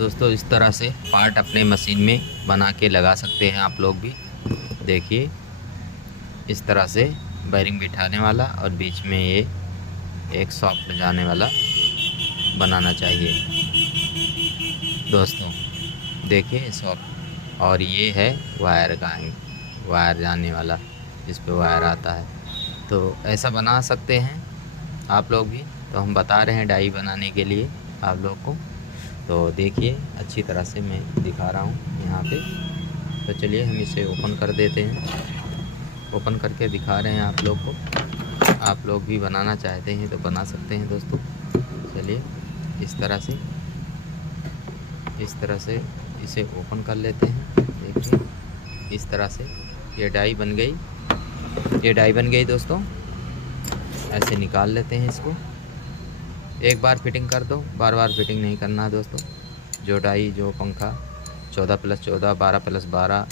दोस्तों इस तरह से पार्ट अपने मशीन में बना के लगा सकते हैं आप लोग भी। देखिए इस तरह से बैरिंग बिठाने वाला और बीच में ये एक सॉफ्ट जाने वाला बनाना चाहिए दोस्तों। देखिए सॉफ्ट, और ये है वायर का वायर जाने वाला, जिस पे वायर आता है। तो ऐसा बना सकते हैं आप लोग भी। तो हम बता रहे हैं डाई बनाने के लिए आप लोग को। तो देखिए अच्छी तरह से मैं दिखा रहा हूँ यहाँ पे। तो चलिए हम इसे ओपन कर देते हैं। ओपन करके दिखा रहे हैं आप लोग को। आप लोग भी बनाना चाहते हैं तो बना सकते हैं दोस्तों। चलिए इस तरह से इसे ओपन कर लेते हैं। देखिए इस तरह से ये डाई बन गई। ये डाई बन गई दोस्तों। ऐसे निकाल लेते हैं इसको। एक बार फिटिंग कर दो, बार बार फिटिंग नहीं करना है दोस्तों। जो डाई जो पंखा 14+14 12+12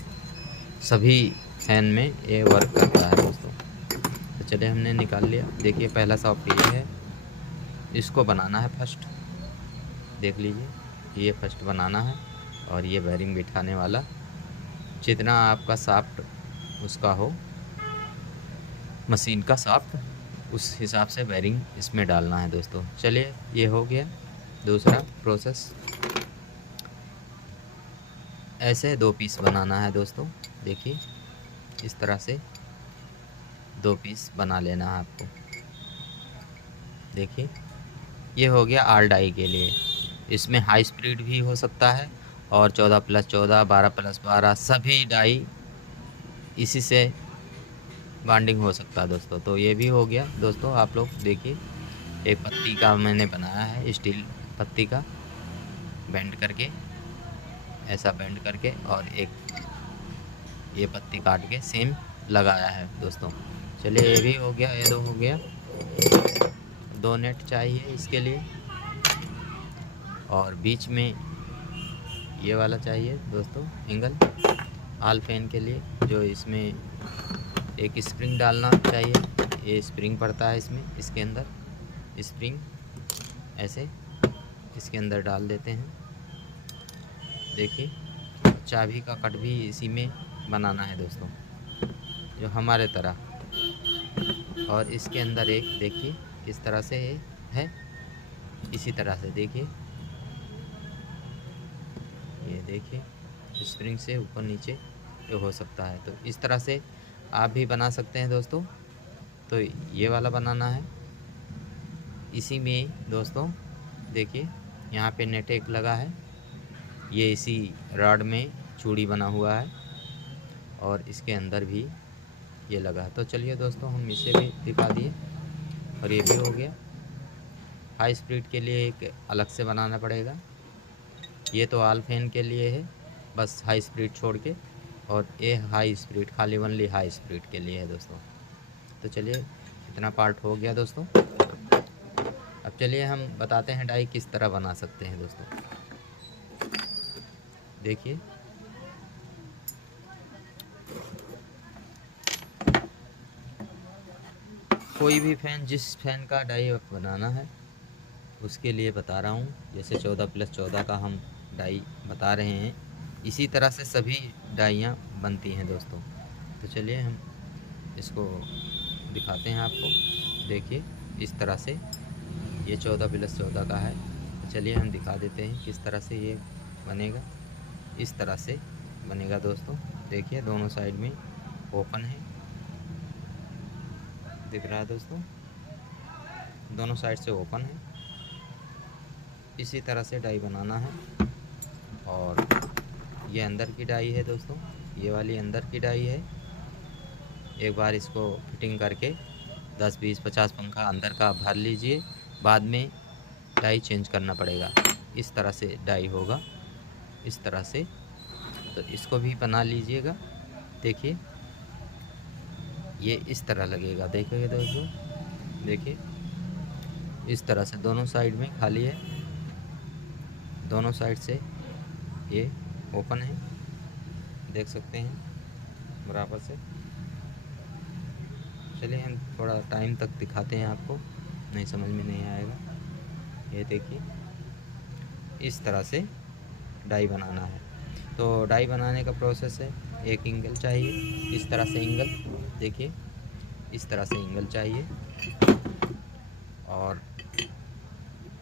सभी फैन में ये वर्क करता है दोस्तों। तो चलिए हमने निकाल लिया। देखिए पहला सॉफ्ट ये है, इसको बनाना है फर्स्ट। देख लीजिए ये फर्स्ट बनाना है। और ये बैरिंग बिठाने वाला, जितना आपका सॉफ्ट उसका हो मशीन का सॉफ्ट, उस हिसाब से बैरिंग इसमें डालना है दोस्तों। चलिए ये हो गया दूसरा प्रोसेस। ऐसे 2 पीस बनाना है दोस्तों। देखिए इस तरह से 2 पीस बना लेना है आपको। देखिए ये हो गया आल डाई के लिए। इसमें हाई स्पीड भी हो सकता है और 14+14 12+12 सभी डाई इसी से बॉन्डिंग हो सकता है दोस्तों। तो ये भी हो गया दोस्तों। आप लोग देखिए एक पत्ती का मैंने बनाया है, स्टील पत्ती का बेंड करके, ऐसा बेंड करके, और एक ये पत्ती काट के सेम लगाया है दोस्तों। चलिए ये भी हो गया, ये 2 हो गया। 2 नेट चाहिए इसके लिए, और बीच में ये वाला चाहिए दोस्तों एंगल आल फैन के लिए। जो इसमें एक स्प्रिंग डालना चाहिए। ये स्प्रिंग पड़ता है इसमें, इसके अंदर स्प्रिंग ऐसे इसके अंदर डाल देते हैं। देखिए चाबी का कट भी इसी में बनाना है दोस्तों, जो हमारे तरह। और इसके अंदर एक देखिए इस तरह से है, इसी तरह से देखिए, ये देखिए स्प्रिंग से ऊपर नीचे ये हो सकता है। तो इस तरह से आप भी बना सकते हैं दोस्तों। तो ये वाला बनाना है इसी में दोस्तों। देखिए यहाँ पे नेट एक लगा है, ये इसी रॉड में चूड़ी बना हुआ है, और इसके अंदर भी ये लगा है। तो चलिए दोस्तों हम इसे भी दिखा दिए, और ये भी हो गया। हाई स्पीड के लिए एक अलग से बनाना पड़ेगा। ये तो आल फैन के लिए है, बस हाई स्पीड छोड़ के, और ये हाई स्पीड खाली ओनली हाई स्पीड के लिए है दोस्तों। तो चलिए इतना पार्ट हो गया दोस्तों। अब चलिए हम बताते हैं डाई किस तरह बना सकते हैं दोस्तों। देखिए कोई भी फ़ैन, जिस फैन का डाई बनाना है उसके लिए बता रहा हूँ। जैसे 14+14 का हम डाई बता रहे हैं, इसी तरह से सभी डाइयाँ बनती हैं दोस्तों। तो चलिए हम इसको दिखाते हैं आपको। देखिए इस तरह से ये 14+14 का है। तो चलिए हम दिखा देते हैं किस तरह से ये बनेगा। इस तरह से बनेगा दोस्तों। देखिए दोनों साइड में ओपन है, दिख रहा है दोस्तों, दोनों साइड से ओपन है। इसी तरह से डाई बनाना है। और ये अंदर की डाई है दोस्तों, ये वाली अंदर की डाई है। एक बार इसको फिटिंग करके 10 20 50 पंखा अंदर का भर लीजिए, बाद में डाई चेंज करना पड़ेगा। इस तरह से डाई होगा, इस तरह से। तो इसको भी बना लीजिएगा। देखिए ये इस तरह लगेगा, देखिए दोस्तों। देखिए इस तरह से दोनों साइड में खाली है, दोनों साइड से ये ओपन है, देख सकते हैं बराबर से। चलिए हम थोड़ा टाइम तक दिखाते हैं आपको, नहीं समझ में नहीं आएगा। ये देखिए इस तरह से डाई बनाना है। तो डाई बनाने का प्रोसेस है, एक एंगल चाहिए, इस तरह से एंगल, देखिए इस तरह से एंगल चाहिए, और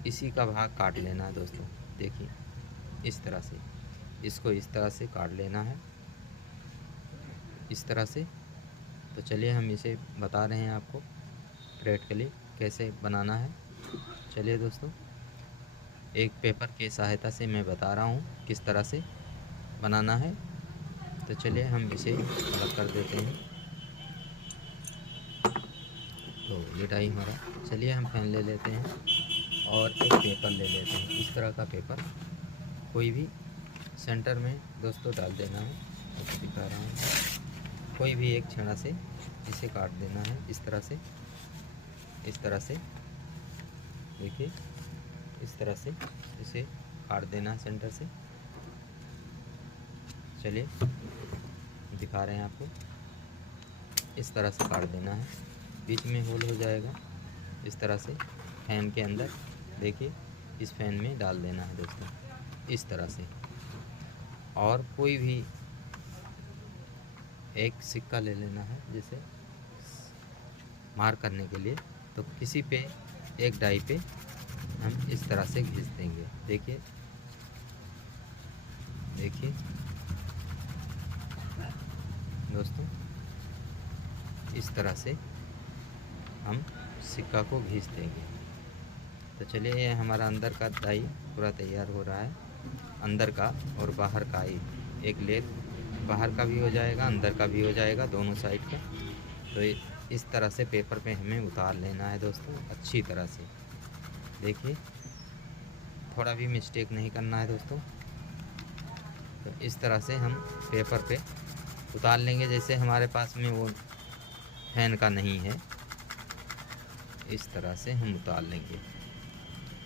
इसी का भाग काट लेना है दोस्तों। देखिए इस तरह से, इसको इस तरह से काट लेना है, इस तरह से। तो चलिए हम इसे बता रहे हैं आपको प्रैक्टिकली कैसे बनाना है। चलिए दोस्तों, एक पेपर की सहायता से मैं बता रहा हूँ किस तरह से बनाना है। तो चलिए हम इसे अलग कर देते हैं। तो ये डाई हमारा, चलिए हम पेन ले लेते हैं और एक पेपर ले लेते हैं, इस तरह का पेपर कोई भी सेंटर में दोस्तों डाल देना है। तो दिखा रहा हूँ, कोई भी एक छेड़ा से इसे काट देना है, इस तरह से, इस तरह से, देखिए इस तरह से इसे काट देना है सेंटर से। चलिए दिखा रहे हैं आपको, इस तरह से काट देना है, बीच में होल हो जाएगा, इस तरह से फैन के अंदर, देखिए इस फैन में डाल देना है दोस्तों, इस तरह से। और कोई भी एक सिक्का ले लेना है जैसे मार करने के लिए, तो किसी पे एक डाई पे हम इस तरह से घिस देंगे, देखिए देखिए दोस्तों, इस तरह से हम सिक्का को घिस देंगे। तो चलिए ये हमारा अंदर का डाई पूरा तैयार हो रहा है, अंदर का और बाहर का ही एक लेयर, बाहर का भी हो जाएगा अंदर का भी हो जाएगा, दोनों साइड का। तो इस तरह से पेपर पे हमें उतार लेना है दोस्तों, अच्छी तरह से। देखिए थोड़ा भी मिस्टेक नहीं करना है दोस्तों। तो इस तरह से हम पेपर पे उतार लेंगे, जैसे हमारे पास में वो फैन का नहीं है, इस तरह से हम उतार लेंगे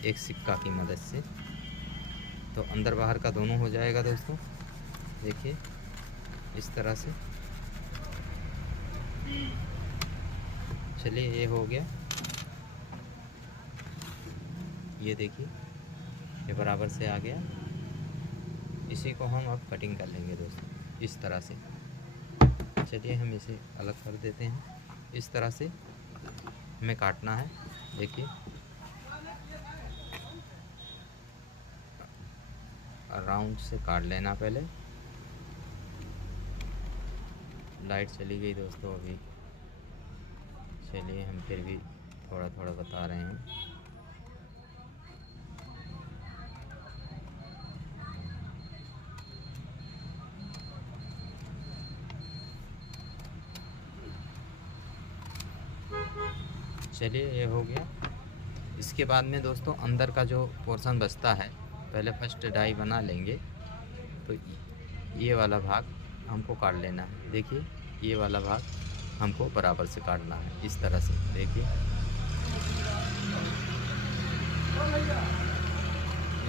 एक सिक्का की मदद से। तो अंदर बाहर का दोनों हो जाएगा दोस्तों, देखिए इस तरह से। चलिए ये हो गया, ये देखिए ये बराबर से आ गया। इसी को हम अब कटिंग कर लेंगे दोस्तों, इस तरह से। चलिए हम इसे अलग कर देते हैं, इस तरह से हमें काटना है। देखिए राउंड से काट लेना पहले। लाइट चली गई दोस्तों अभी, चलिए हम फिर भी थोड़ा थोड़ा बता रहे हैं। चलिए ये हो गया। इसके बाद में दोस्तों अंदर का जो पोर्शन बचता है, पहले फर्स्ट डाई बना लेंगे। तो ये वाला भाग हमको काट लेना है, देखिए ये वाला भाग हमको बराबर से काटना है, इस तरह से। देखिए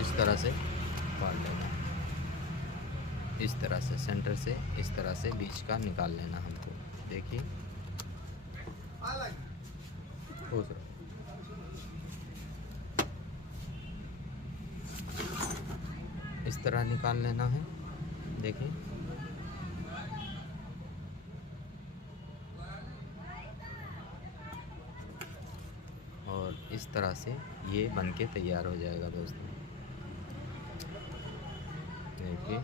इस तरह से काट लेना है, इस तरह से सेंटर से, इस तरह से बीच का निकाल लेना हमको। देखिए इस तरह निकाल लेना है, देखिए और इस तरह से ये बन के तैयार हो जाएगा दोस्तों। देखिए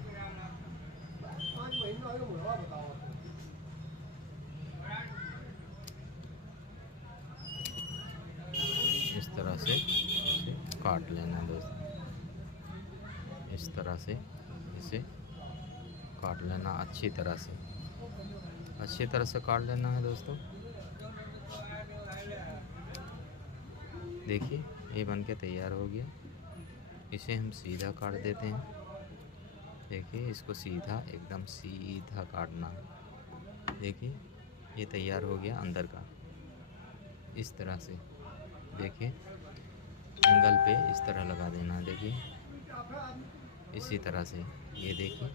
इस तरह से इसे काट लेना है दोस्तों, इस तरह से इसे काट लेना अच्छी तरह से, अच्छी तरह से काट लेना है दोस्तों। देखिए ये बन के तैयार हो गया। इसे हम सीधा काट देते हैं, देखिए इसको सीधा, एकदम सीधा काटना है। देखिए ये तैयार हो गया अंदर का, इस तरह से। देखिए एंगल पे इस तरह लगा देना, देखिए इसी तरह से। ये देखिए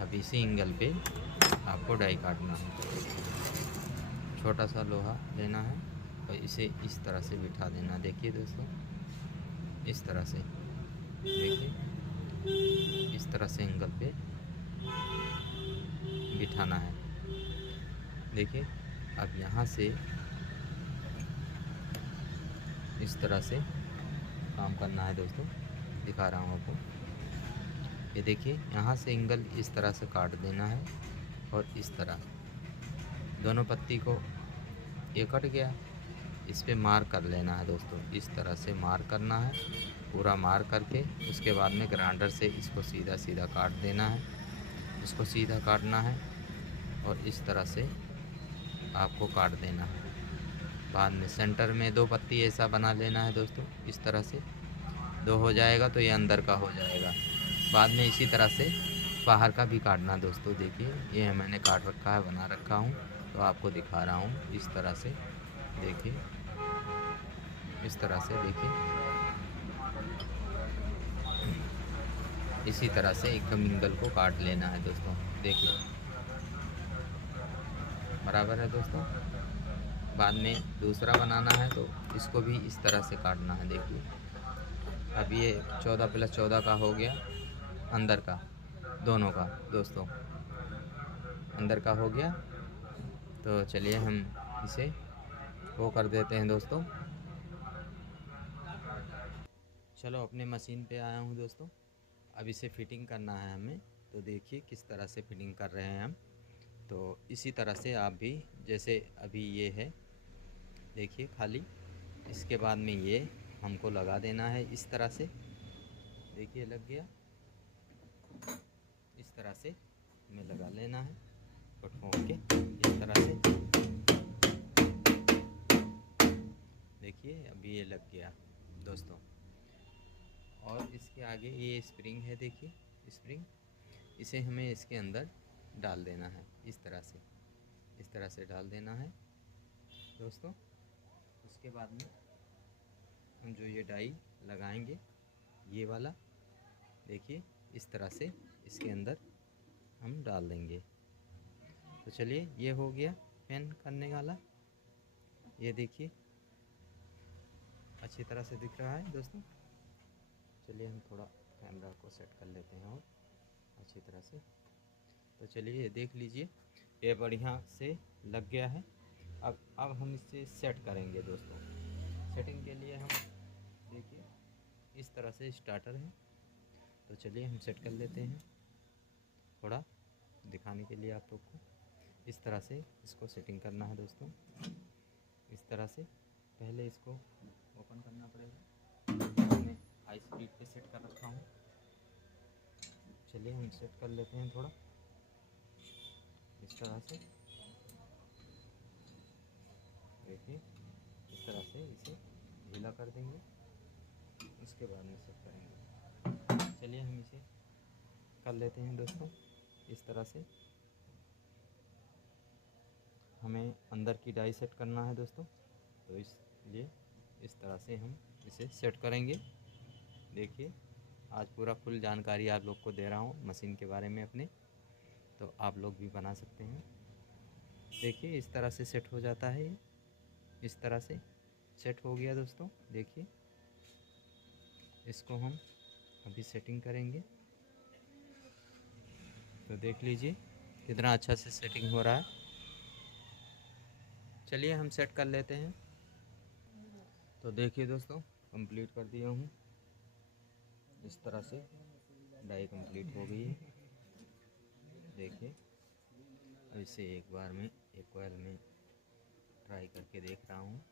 अब इसी एंगल पे आपको डाई काटना है। छोटा सा लोहा लेना है और इसे इस तरह से बिठा देना। देखिए दोस्तों इस तरह से देखिए, इस तरह से एंगल पे बिठाना है। देखिए अब यहाँ से इस तरह से काम करना है दोस्तों, दिखा रहा हूँ आपको। ये देखिए यहाँ से एंगल इस तरह से काट देना है और इस तरह दोनों पत्ती को, ये कट गया, इस पे मार कर लेना है दोस्तों। इस तरह से मार करना है, पूरा मार करके उसके बाद में ग्राइंडर से इसको सीधा सीधा काट देना है। इसको सीधा काटना है और इस तरह से आपको काट देना है। बाद में सेंटर में 2 पत्ती ऐसा बना लेना है दोस्तों। इस तरह से 2 हो जाएगा तो ये अंदर का हो जाएगा। बाद में इसी तरह से बाहर का भी काटना दोस्तों। देखिए ये मैंने काट रखा है, बना रखा हूँ, तो आपको दिखा रहा हूँ। इस तरह से देखिए, इस तरह से देखिए, इसी तरह से एकदम एंगल को काट लेना है दोस्तों। देखिए बराबर है दोस्तों। बाद में दूसरा बनाना है तो इसको भी इस तरह से काटना है। देखिए अब ये 14 + 14 का हो गया, अंदर का दोनों का दोस्तों, अंदर का हो गया। तो चलिए हम इसे वो कर देते हैं दोस्तों। चलो अपने मशीन पे आया हूँ दोस्तों, अब इसे फिटिंग करना है हमें। तो देखिए किस तरह से फिटिंग कर रहे हैं हम। तो इसी तरह से आप भी, जैसे अभी ये है देखिए खाली, इसके बाद में ये हमको लगा देना है इस तरह से। देखिए लग गया, इस तरह से हमें लगा लेना है और ठोक के इस तरह से। देखिए अभी ये लग गया दोस्तों। और इसके आगे ये स्प्रिंग है, देखिए स्प्रिंग, इसे हमें इसके अंदर डाल देना है इस तरह से। इस तरह से डाल देना है दोस्तों। उसके बाद में हम जो ये डाई लगाएंगे ये वाला, देखिए इस तरह से इसके अंदर हम डाल देंगे। तो चलिए ये हो गया पेन करने वाला। ये देखिए अच्छी तरह से दिख रहा है दोस्तों। चलिए हम थोड़ा कैमरा को सेट कर लेते हैं और अच्छी तरह से। तो चलिए ये देख लीजिए, ये बढ़िया से लग गया है। अब हम इसे सेट करेंगे दोस्तों। सेटिंग के लिए हम देखिए इस तरह से स्टार्टर है, तो चलिए हम सेट कर लेते हैं थोड़ा दिखाने के लिए आप लोग को। इस तरह से इसको सेटिंग करना है दोस्तों। इस तरह से पहले इसको ओपन करना पड़ेगा। मैंने हाई स्पीड पे सेट कर रखा हूँ। चलिए हम सेट कर लेते हैं थोड़ा इस तरह से। देखिए इस तरह से इसे ढीला कर देंगे, उसके बाद में सेट करेंगे। चलिए हम इसे कर लेते हैं दोस्तों। इस तरह से हमें अंदर की डाई सेट करना है दोस्तों, तो इसलिए इस तरह से हम इसे सेट करेंगे। देखिए आज पूरा फुल जानकारी आप लोग को दे रहा हूँ मशीन के बारे में अपने, तो आप लोग भी बना सकते हैं। देखिए इस तरह से सेट हो जाता है ये, इस तरह से सेट हो गया दोस्तों। देखिए इसको हम अभी सेटिंग करेंगे, तो देख लीजिए कितना अच्छा से सेटिंग हो रहा है। चलिए हम सेट कर लेते हैं। तो देखिए दोस्तों कंप्लीट कर दिया हूँ, इस तरह से डाई कंप्लीट हो गई है। देखिए अब इसे एक बार में एक कॉइल में ट्राई करके देख रहा हूँ।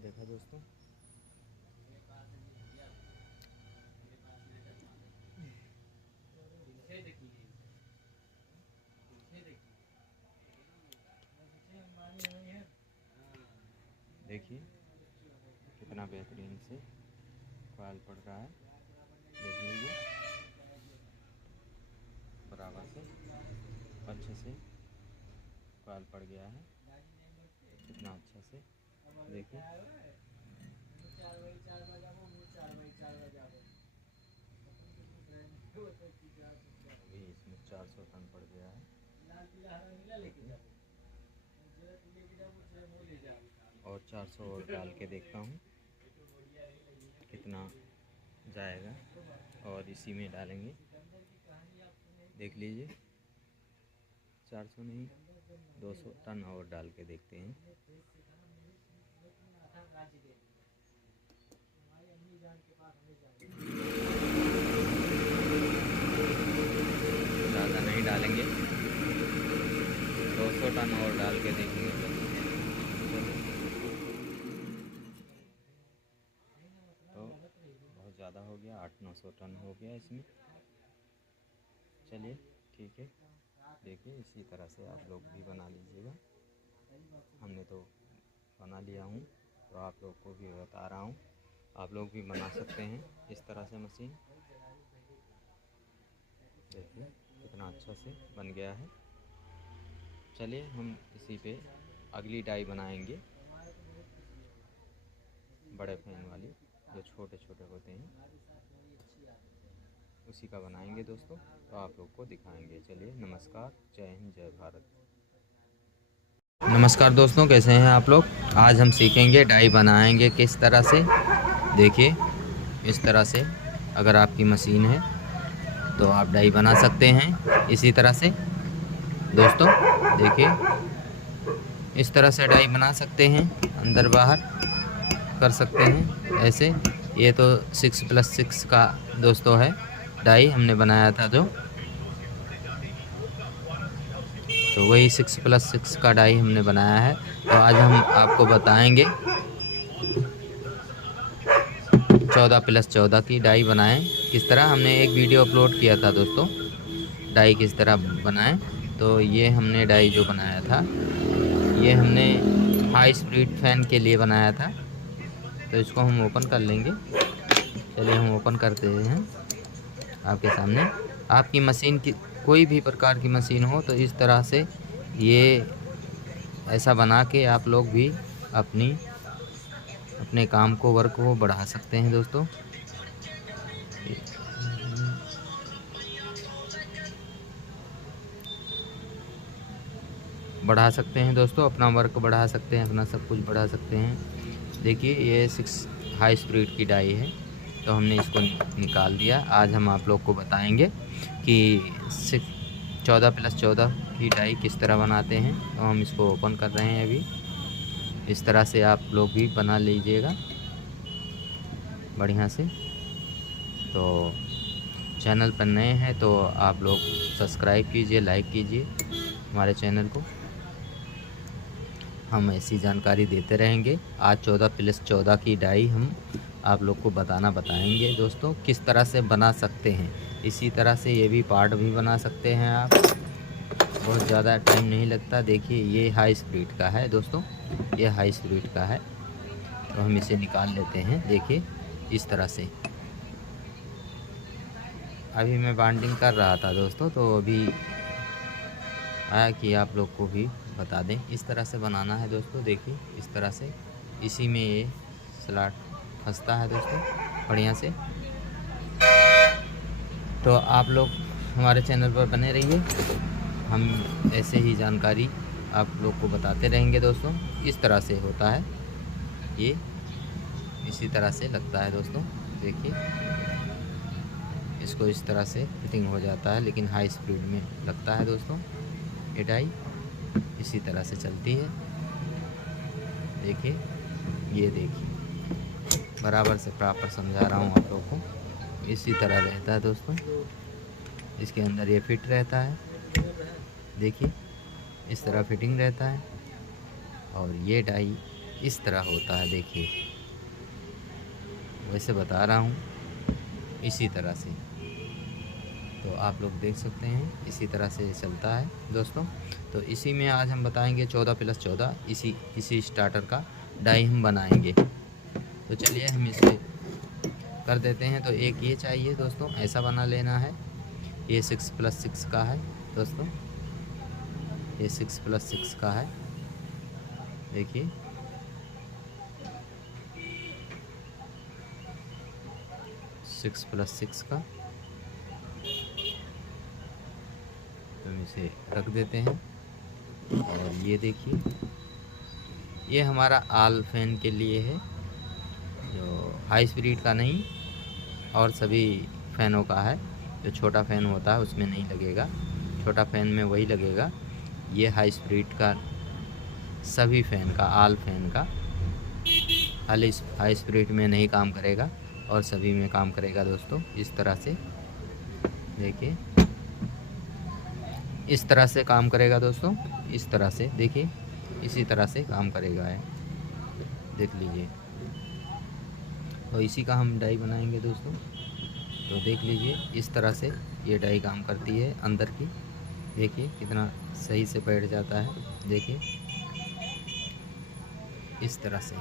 देखा दोस्तों, देखिए कितना बेहतरीन से कॉइल पड़ रहा है, देख लीजिए। से अच्छे से कॉइल पड़ गया है, कितना अच्छा से देखिए। अभी इसमें 400 टन पड़ गया है और 400 और डाल के देखता हूँ कितना जाएगा और इसी में डालेंगे। देख लीजिए 400 नहीं 200 टन और डाल के देखते हैं। ज़्यादा नहीं डालेंगे, 200 टन और डाल के देखेंगे। तो बहुत ज़्यादा हो गया, 800-900 टन हो गया इसमें। चलिए ठीक है, देखिए इसी तरह से आप लोग भी बना लीजिएगा। हमने तो बना लिया हूँ तो आप लोग को भी बता रहा हूँ, आप लोग भी बना सकते हैं इस तरह से मशीन। देखिए कितना अच्छा से बन गया है। चलिए हम इसी पे अगली डाई बनाएंगे, बड़े फैन वाली जो छोटे छोटे होते हैं उसी का बनाएंगे दोस्तों, तो आप लोग को दिखाएंगे। चलिए नमस्कार, जय हिंद, जय भारत। नमस्कार दोस्तों, कैसे हैं आप लोग। आज हम सीखेंगे डाई बनाएंगे किस तरह से। देखिए इस तरह से अगर आपकी मशीन है तो आप डाई बना सकते हैं इसी तरह से दोस्तों। देखिए इस तरह से डाई बना सकते हैं, अंदर बाहर कर सकते हैं ऐसे। ये तो 6+6 का दोस्तों है डाई हमने बनाया था जो, तो वही 6+6 का डाई हमने बनाया है। तो आज हम आपको बताएंगे 14+14 की डाई बनाएं किस तरह। हमने एक वीडियो अपलोड किया था दोस्तों, डाई किस तरह बनाएं। तो ये हमने डाई जो बनाया था ये हमने हाई स्पीड फैन के लिए बनाया था। तो इसको हम ओपन कर लेंगे। चलिए हम ओपन करते हैं आपके सामने। आपकी मशीन की कोई भी प्रकार की मशीन हो तो इस तरह से ये ऐसा बना के आप लोग भी अपने काम को, वर्क को बढ़ा सकते हैं दोस्तों। बढ़ा सकते हैं दोस्तों, अपना वर्क बढ़ा सकते हैं, अपना सब कुछ बढ़ा सकते हैं। देखिए ये 6 हाई स्पीड की डाई है तो हमने इसको निकाल दिया। आज हम आप लोग को बताएंगे कि 14+14 की डाई किस तरह बनाते हैं। तो हम इसको ओपन कर रहे हैं अभी। इस तरह से आप लोग भी बना लीजिएगा बढ़िया से। तो चैनल पर नए हैं तो आप लोग सब्सक्राइब कीजिए, लाइक कीजिए हमारे चैनल को। हम ऐसी जानकारी देते रहेंगे। आज 14+14 की डाई हम आप लोग को बताएंगे दोस्तों किस तरह से बना सकते हैं। इसी तरह से ये भी पार्ट भी बना सकते हैं आप, बहुत ज़्यादा टाइम नहीं लगता। देखिए ये हाई स्पीड का है दोस्तों, ये हाई स्पीड का है। तो हम इसे निकाल लेते हैं। देखिए इस तरह से अभी मैं बाइंडिंग कर रहा था दोस्तों, तो अभी आया कि आप लोग को भी बता दें। इस तरह से बनाना है दोस्तों। देखिए इस तरह से इसी में ये स्लॉट फंसता है दोस्तों बढ़िया से। तो आप लोग हमारे चैनल पर बने रहिए, हम ऐसे ही जानकारी आप लोग को बताते रहेंगे दोस्तों। इस तरह से होता है ये, इसी तरह से लगता है दोस्तों। देखिए इसको इस तरह से फिटिंग हो जाता है, लेकिन हाई स्पीड में लगता है दोस्तों ये डाई। इसी तरह से चलती है। देखिए ये देखिए बराबर से प्रॉपर समझा रहा हूँ आप लोग को। इसी तरह रहता है दोस्तों, इसके अंदर ये फिट रहता है। देखिए इस तरह फिटिंग रहता है और ये डाई इस तरह होता है। देखिए वैसे बता रहा हूँ इसी तरह से, तो आप लोग देख सकते हैं इसी तरह से चलता है दोस्तों। तो इसी में आज हम बताएंगे 14+14 इसी स्टार्टर का डाई हम बनाएंगे। तो चलिए हम इसे कर देते हैं। तो एक ये चाहिए दोस्तों, ऐसा बना लेना है। ये 6+6 का है दोस्तों, ये 6+6 का है। देखिए, 6+6 का। तो हम इसे रख देते हैं। और ये देखिए, ये हमारा आल फैन के लिए है, जो हाई स्पीड का नहीं और सभी फैनों का है। जो छोटा फैन होता है उसमें नहीं लगेगा, छोटा फैन में वही लगेगा। ये हाई स्पीड का सभी फैन का, आल फैन का हाई स्पीड में नहीं काम करेगा और सभी में काम करेगा दोस्तों। इस तरह से देखिए, इस तरह से काम करेगा दोस्तों। इस तरह से देखिए, इसी तरह से काम करेगा है, देख लीजिए। और इसी का हम डाई बनाएंगे दोस्तों। तो देख लीजिए, इस तरह से ये डाई काम करती है अंदर की। देखिए कितना सही से बैठ जाता है। देखिए इस तरह से।